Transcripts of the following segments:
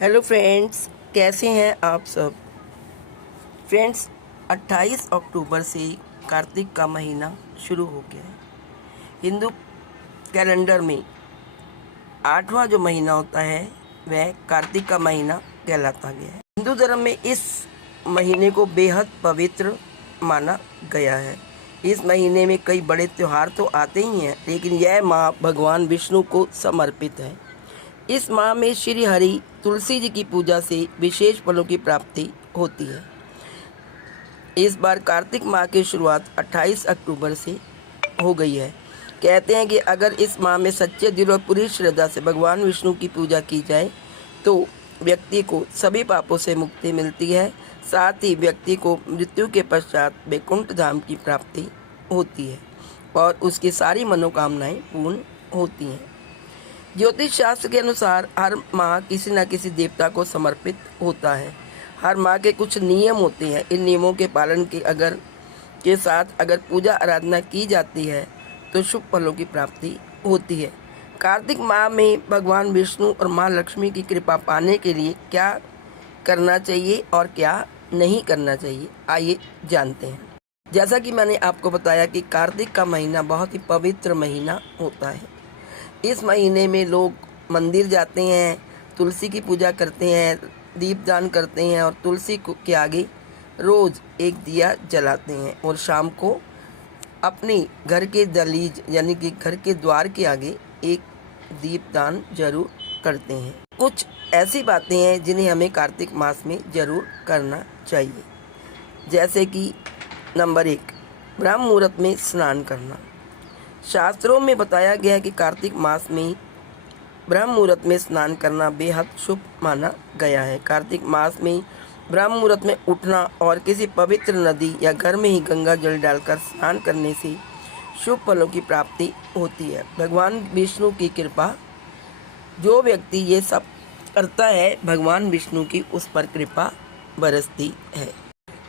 Hello friends, कैसे हैं आप सब। फ्रेंड्स, 28 अक्टूबर से कार्तिक का महीना शुरू हो गया है। हिंदू कैलेंडर में 8वां जो महीना होता है वह कार्तिक का महीना कहलाता गया है। हिंदू धर्म में इस महीने को बेहद पवित्र माना गया है। इस महीने में कई बड़े त्यौहार तो आते ही हैं, लेकिन यह माह भगवान विष्णु को समर्पित है। इस माह में श्री हरि तुलसी जी की पूजा से विशेष फलों की प्राप्ति होती है। इस बार कार्तिक माह की शुरुआत 28 अक्टूबर से हो गई है। कहते हैं कि अगर इस माह में सच्चे दिल और पूरी श्रद्धा से भगवान विष्णु की पूजा की जाए तो व्यक्ति को सभी पापों से मुक्ति मिलती है। साथ ही व्यक्ति को मृत्यु के पश्चात वैकुंठ धाम की प्राप्ति होती है और उसकी सारी मनोकामनाएं पूर्ण होती हैं। ज्योतिष शास्त्र के अनुसार हर माह किसी न किसी देवता को समर्पित होता है। हर माह के कुछ नियम होते हैं। इन नियमों के पालन के साथ अगर पूजा आराधना की जाती है तो शुभ फलों की प्राप्ति होती है। कार्तिक माह में भगवान विष्णु और माँ लक्ष्मी की कृपा पाने के लिए क्या करना चाहिए और क्या नहीं करना चाहिए, आइए जानते हैं। जैसा कि मैंने आपको बताया कि कार्तिक का महीना बहुत ही पवित्र महीना होता है। इस महीने में लोग मंदिर जाते हैं, तुलसी की पूजा करते हैं, दीपदान करते हैं और तुलसी के आगे रोज़ एक दिया जलाते हैं और शाम को अपने घर के दहलीज यानी कि घर के द्वार के आगे एक दीपदान जरूर करते हैं। कुछ ऐसी बातें हैं जिन्हें हमें कार्तिक मास में ज़रूर करना चाहिए, जैसे कि नंबर 1, ब्रह्म मुहूर्त में स्नान करना। शास्त्रों में बताया गया है कि कार्तिक मास में ब्रह्म मुहूर्त में स्नान करना बेहद शुभ माना गया है। कार्तिक मास में ब्रह्म मुहूर्त में उठना और किसी पवित्र नदी या घर में ही गंगा जल डालकर स्नान करने से शुभ फलों की प्राप्ति होती है। भगवान विष्णु की कृपा, जो व्यक्ति ये सब करता है भगवान विष्णु की उस पर कृपा बरसती है।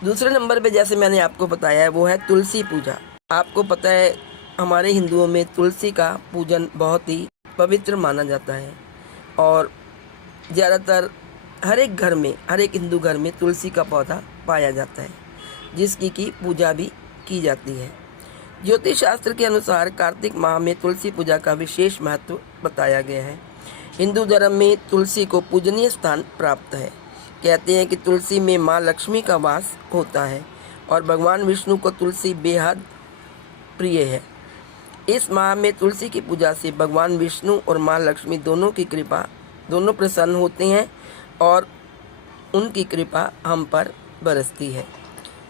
दूसरे नंबर पे जैसे मैंने आपको बताया है वो है तुलसी पूजा। आपको पता है हमारे हिंदुओं में तुलसी का पूजन बहुत ही पवित्र माना जाता है और ज़्यादातर हर एक हिंदू घर में तुलसी का पौधा पाया जाता है, जिसकी की पूजा भी की जाती है। ज्योतिष शास्त्र के अनुसार कार्तिक माह में तुलसी पूजा का विशेष महत्व बताया गया है। हिंदू धर्म में तुलसी को पूजनीय स्थान प्राप्त है। कहते हैं कि तुलसी में माँ लक्ष्मी का वास होता है और भगवान विष्णु को तुलसी बेहद प्रिय है। इस माह में तुलसी की पूजा से भगवान विष्णु और माँ लक्ष्मी दोनों प्रसन्न होते हैं और उनकी कृपा हम पर बरसती है।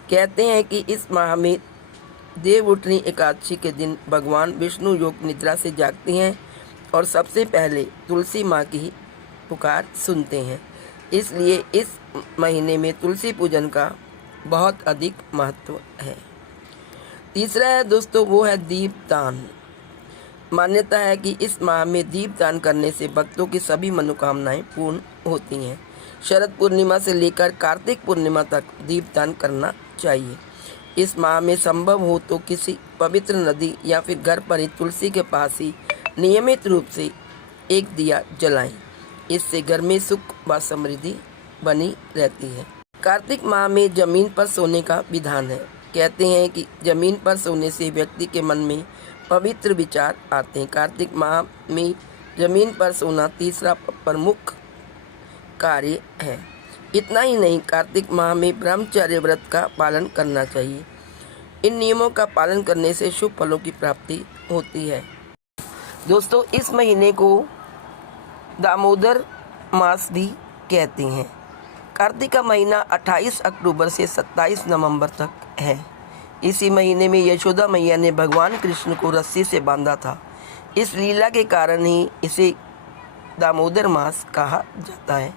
कहते हैं कि इस माह में देवउठनी एकादशी के दिन भगवान विष्णु योग निद्रा से जागते हैं और सबसे पहले तुलसी माँ की पुकार सुनते हैं। इसलिए इस महीने में तुलसी पूजन का बहुत अधिक महत्व है। तीसरा है दोस्तों, वो है दीपदान। मान्यता है कि इस माह में दीपदान करने से भक्तों की सभी मनोकामनाएं पूर्ण होती हैं। शरद पूर्णिमा से लेकर कार्तिक पूर्णिमा तक दीपदान करना चाहिए। इस माह में संभव हो तो किसी पवित्र नदी या फिर घर पर ही तुलसी के पास ही नियमित रूप से एक दिया जलाएं। इससे घर में सुख व समृद्धि बनी रहती है। कार्तिक माह में जमीन पर सोने का विधान है। कहते हैं कि जमीन पर सोने से व्यक्ति के मन में पवित्र विचार आते हैं। कार्तिक माह में जमीन पर सोना तीसरा प्रमुख कार्य है। इतना ही नहीं, कार्तिक माह में ब्रह्मचर्य व्रत का पालन करना चाहिए। इन नियमों का पालन करने से शुभ फलों की प्राप्ति होती है। दोस्तों, इस महीने को दामोदर मास भी कहते हैं। कार्तिक का महीना 28 अक्टूबर से 27 नवंबर तक है। इसी महीने में यशोदा मैया ने भगवान कृष्ण को रस्सी से बांधा था। इस लीला के कारण ही इसे दामोदर मास कहा जाता है।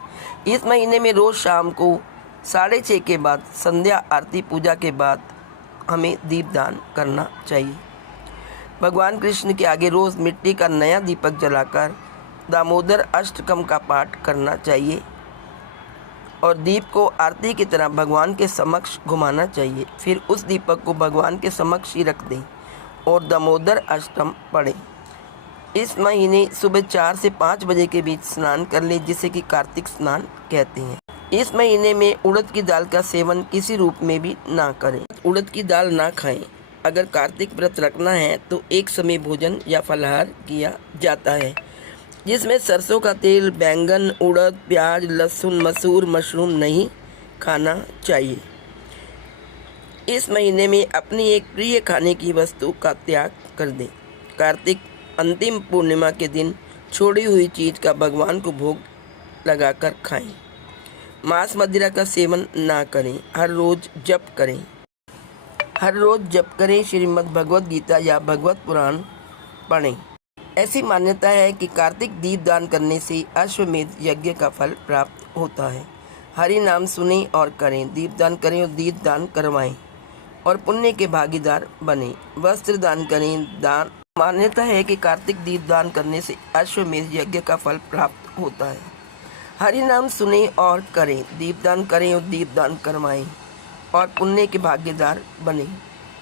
इस महीने में रोज़ शाम को 6:30 के बाद संध्या आरती पूजा के बाद हमें दीपदान करना चाहिए। भगवान कृष्ण के आगे रोज़ मिट्टी का नया दीपक जलाकर दामोदर अष्टकम का पाठ करना चाहिए और दीप को आरती की तरह भगवान के समक्ष घुमाना चाहिए। फिर उस दीपक को भगवान के समक्ष ही रख दें और दामोदर अष्टकम पढ़ें। इस महीने सुबह 4 से 5 बजे के बीच स्नान कर ले, जिसे कि कार्तिक स्नान कहते हैं। इस महीने में उड़द की दाल का सेवन किसी रूप में भी ना करें। उड़द की दाल ना खाएं। अगर कार्तिक व्रत रखना है तो एक समय भोजन या फलाहार किया जाता है, जिसमें सरसों का तेल, बैंगन, उड़द, प्याज, लहसुन, मसूर, मशरूम नहीं खाना चाहिए। इस महीने में अपनी एक प्रिय खाने की वस्तु का त्याग कर दें। कार्तिक अंतिम पूर्णिमा के दिन छोड़ी हुई चीज़ का भगवान को भोग लगाकर खाएं। मांस मदिरा का सेवन ना करें। हर रोज़ जप करें। श्रीमद् भगवद गीता या भगवत पुराण पढ़ें। ऐसी मान्यता है कि कार्तिक दीपदान करने से अश्वमेध यज्ञ का फल प्राप्त होता है। हरि नाम सुनें और करें, दीपदान करें और दीपदान करवाएं और पुण्य के भागीदार बने। वस्त्र दान करें। मान्यता है कि कार्तिक दीपदान करने से अश्वमेध यज्ञ का फल प्राप्त होता है। हरि नाम सुने और करें, दीपदान करें और दीपदान करवाएं और पुण्य के भागीदार बने।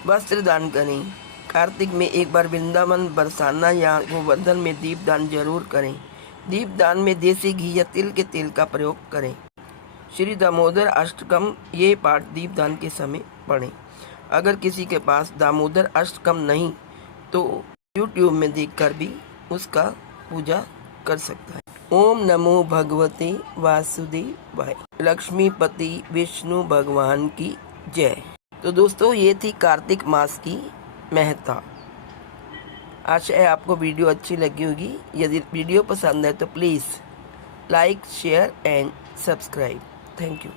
वस्त्र दान करें। कार्तिक में एक बार वृंदावन, बरसाना या गोवर्धन में दीपदान जरूर करें। दीपदान में देसी घी या तिल के तेल का प्रयोग करें। श्री दामोदर अष्टकम ये पाठ दीपदान के समय पढ़ें। अगर किसी के पास दामोदर अष्टकम नहीं तो YouTube में देखकर भी उसका पूजा कर सकता है। ओम नमो भगवते वासुदेवाय। लक्ष्मीपति विष्णु भगवान की जय। तो दोस्तों, ये थी कार्तिक मास की महत्ता। आशा है आपको वीडियो अच्छी लगी होगी। यदि वीडियो पसंद है तो please like, share and subscribe. Thank you.